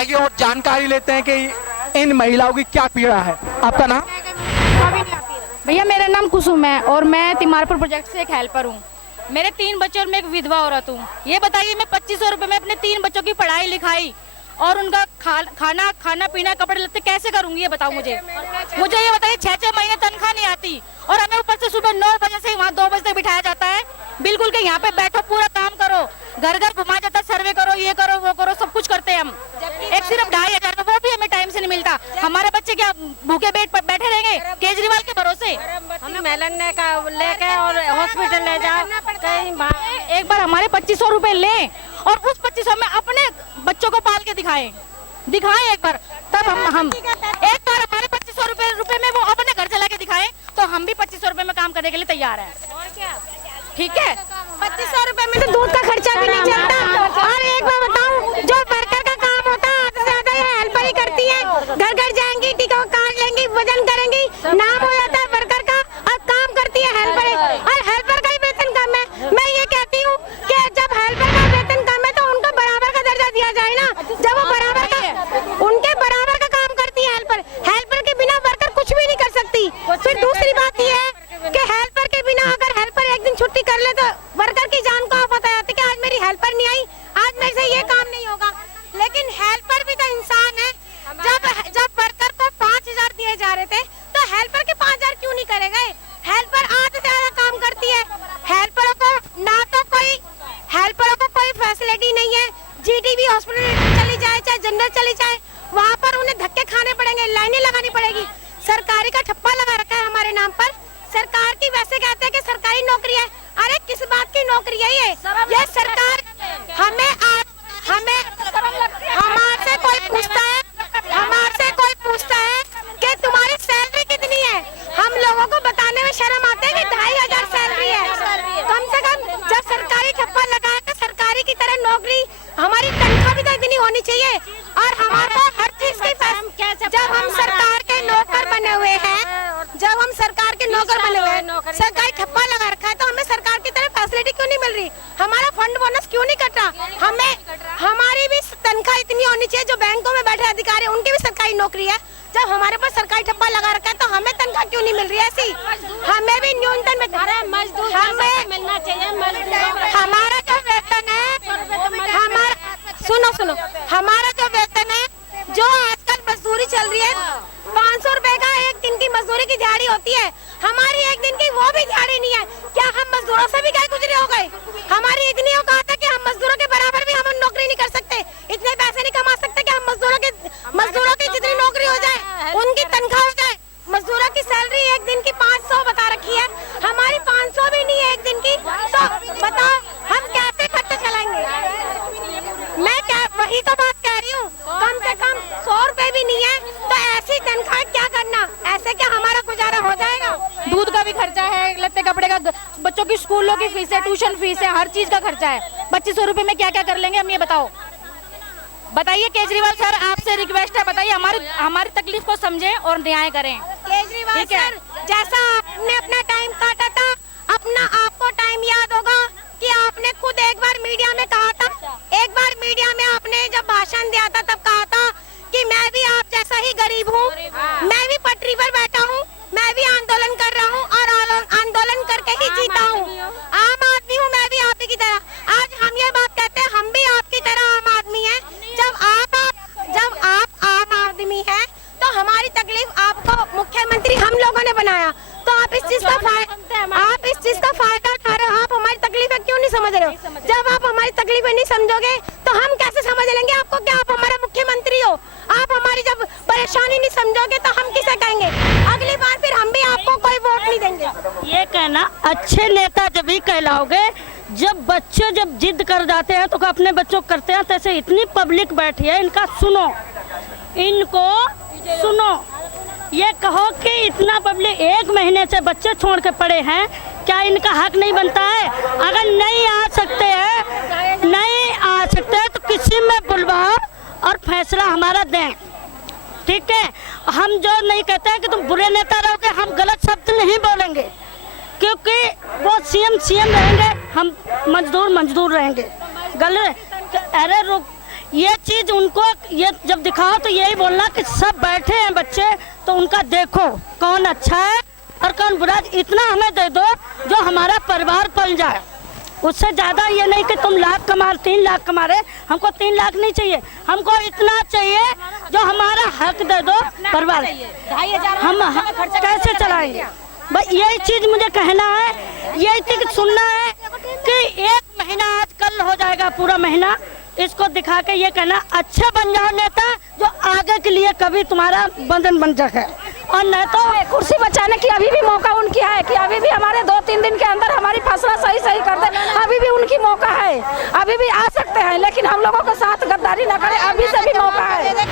आगे और जानकारी लेते हैं कि इन महिलाओं की क्या पीड़ा है। आपका नाम? भैया मेरा नाम कुसुम है और मैं तिमारपुर प्रोजेक्ट से एक हेल्पर हूँ। मेरे 3 बच्चे और मैं एक विधवा औरत हूँ। ये बताइए मैं 2500 रुपये में अपने 3 बच्चों की पढ़ाई लिखाई और उनका खाना पीना कपड़े लत्ते कैसे करूंगी, ये बताओ मुझे ये बताइए। 6-6 महीने तनख्वाह नहीं आती और हमें ऊपर से सुबह 9 बजे से वहाँ 2 बजे तक बिठाया जाता है। बिल्कुल के यहाँ पे बैठो, पूरा काम करो, घर घर घुमा जाता है, सर्वे करो, ये करो वो करो, सब कुछ करते हैं हम। एक सिर्फ 2500 वो भी हमें टाइम से नहीं मिलता। हमारे बच्चे क्या भूखे पेट पर बैठे रहेंगे केजरीवाल के भरोसे? हमें मेलन का लेके और हॉस्पिटल ले जाओ कहीं। एक बार हमारे 2500 रुपए लें और उस 2500 में अपने बच्चों को पाल के दिखाएं एक बार, तब हम एक बार हमारे 2500 रुपए में वो अपने घर चला के दिखाएं तो हम भी 2500 रुपए में काम करने के लिए तैयार हैं। ठीक है, 2500 रुपए में तो दूध का खर्चा भी नहीं चलता। और एक बार बताऊं, जो वर्कर का काम होता है आधे से ज्यादा ये हेल्पर ही करती है। घर घर जाएंगी, टिकट काट लेंगी, वजन करेंगी, नाम हो जाता है वर्कर का और काम करती है हेल्पर। और हेल्पर का ही वेतन कम है। मैं ये कहती हूँ कि जब हेल्पर का वेतन कम है तो उनको बराबर का दर्जा दिया जाए ना। जब वो बराबर का उनके बराबर का काम करती है हेल्पर के बिना वर्कर कुछ भी नहीं कर सकती। फिर दूसरी बात ये है कि हेल्पर के बिना अगर हेल्पर एक दिन छुट्टी कर ले तो वर्कर की जान को आफत आ जाती है कि आज मेरी हेल्पर नहीं आई, आज मेरे से ये काम नहीं होगा। लेकिन हेल्पर भी तो इंसान है। जब वर्कर को 5000 दिए जा रहे थे तो हेल्पर के 5000 क्यों नहीं करे गए? हेल्पर आधे से ज्यादा काम करती है। हेल्परों को कोई फैसिलिटी नहीं है। जीटीबी हॉस्पिटल चली जाए चाहे जनरल चली जाए, वहाँ पर उन्हें धक्के खाने पड़ेंगे, लाइनें लगानी पड़ेगी। सरकारी का ठप्पा लगा रखा है हमारे नाम पर। सरकार की वैसे कहते हैं कि सरकारी नौकरी है। अरे किस बात की नौकरी है ये सरकार हमसे कोई पूछता है कि तुम्हारी सैलरी कितनी है? हम लोगों को बताने में शर्म आते है कि 2500 सैलरी है। कम से कम जब सरकारी ठप्पा लगा तो सरकारी की तरह नौकरी, हमारी तनख्वाह भी तो इतनी होनी चाहिए। और हमारे को हर चीज की जब हम सरकार के नौकर बने हुए हैं, सरकारी ठप्पा लगा रखा है तो हमें सरकार की तरफ फैसिलिटी क्यों नहीं मिल रही? हमारा फंड बोनस क्यों नहीं कट रहा? हमारी भी तनख्वाह इतनी होनी चाहिए। जो बैंकों में बैठे अधिकारी उनकी भी सरकारी नौकरी है। जब हमारे पास सरकारी ठप्पा लगा रखा है तो हमें तनख्वाह क्यों नहीं मिल रही है? ऐसी हमें भी न्यूनतम मजदूर हमें मिलना चाहिए। हमारा जो वेतन है, सुनो हमारा जो वेतन है, जो आजकल मजदूरी चल रही है, 500 रुपए का एक दिन की मजदूरी की दिहाड़ी होती है। हमारी एक दिन की वो भी दिहाड़ी नहीं है। क्या हम मजदूरों से भी क्या गुजरे हो गए? हमारी इतनी औकात है कि हम मजदूरों के बराबर भी हम नौकरी नहीं कर सकते, इतने पैसे नहीं कमा सकते कि हम मजदूरों की जितनी नौकरी हो जाए उनकी तनख्वाह हो जाए। मजदूरों की सैलरी एक दिन की 500 बता रखी है, हमारी 500 भी नहीं है एक दिन की। तो बताओ हम कैसे खर्चा चलाएंगे? मैं क्या वही तो बात कह रही हूँ, कम से कम 100 रुपए भी नहीं है तो ऐसी तनख्वाह क्या करना? ऐसे क्या हमारा गुजारा हो जाएगा? दूध का भी खर्चा है, लत्ते कपड़े का, बच्चों की स्कूलों की फीस है, ट्यूशन फीस है, हर चीज का खर्चा है। 2500 रुपए में क्या क्या कर लेंगे हम, ये बताइए केजरीवाल सर, आपसे रिक्वेस्ट है, बताइए हमारी तकलीफ को समझें और न्याय करें। केजरीवाल सर, जैसा आपने अपना टाइम काटा था, अपना आपको टाइम याद होगा कि आपने खुद एक बार मीडिया में कहा था, एक बार मीडिया में आपने जब भाषण दिया था तब कहा था कि मैं भी आप जैसा ही गरीब हूँ, मैं भी पटरी पर बैठा हूँ, मैं भी आंदोलन कर रहा हूँ और आंदोलन करके ही जीता हूँ। आम आदमी हूँ मैं भी आप ही की तरह। आज हम ये बात कहते हैं हम भी आपकी तरह आम आदमी हैं। जब आप आम आदमी हैं तो हमारी तकलीफ आपको मुख्यमंत्री हम लोगों ने बनाया, तो आप इस चीज का फायदा उठा रहे हो। आप हमारी तकलीफें क्यों नहीं समझ रहे हो? जब आप हमारी तकलीफें नहीं समझोगे तो हम कैसे समझ लेंगे आपको? क्या आप हमारे मुख्यमंत्री हो? आप हमारी जब परेशानी नहीं समझोगे तो हम किसे कहेंगे? अगली बार फिर हम भी आपको कोई वोट नहीं देंगे। ये कहना अच्छे नेता जब भी कहलाओगे, जब बच्चे जब जिद कर जाते हैं तो अपने बच्चों को करते हैं, तैसे इतनी पब्लिक बैठी है, इनको सुनो। ये कहो कि इतना पब्लिक 1 महीने से बच्चे छोड़ के पड़े हैं, क्या इनका हक नहीं बनता है? अगर नहीं आ सकते तो किसी में बुलवाओ और फैसला हमारा दें। ठीक है, हम जो नहीं कहते हैं कि तुम बुरे नेता रहोगे, हम गलत शब्द नहीं बोलेंगे, क्योंकि वो सीएम रहेंगे, हम मजदूर रहेंगे। गलत अरे रुक, ये चीज़ उनको ये जब दिखाओ तो यही बोलना कि सब बैठे हैं बच्चे तो उनका देखो कौन अच्छा है और कौन बुरा है। इतना हमें दे दो जो हमारा परिवार पल जाए, उससे ज़्यादा ये नहीं कि तुम लाख कमा 3 लाख कमा रहे, हमको 3 लाख नहीं चाहिए, हमको इतना चाहिए जो हमारा हक दे दो परिवार। हम कैसे चलाएंगे भाई, यही चीज़ मुझे कहना है, यही चीज़ सुनना है कि 1 महीना आज कल हो जाएगा पूरा महीना, इसको दिखा के ये कहना अच्छा बन जाओ नेता जो आगे के लिए कभी तुम्हारा बंधन बन सके। और नहीं तो कुर्सी बचाने की अभी भी मौका उनकी है कि अभी भी हमारे 2-3 दिन के अंदर हमारी फैसला सही कर दे, अभी भी उनकी मौका है, अभी भी आ सकते हैं, लेकिन हम लोगों के साथ गद्दारी ना करें, अभी से भी मौका है।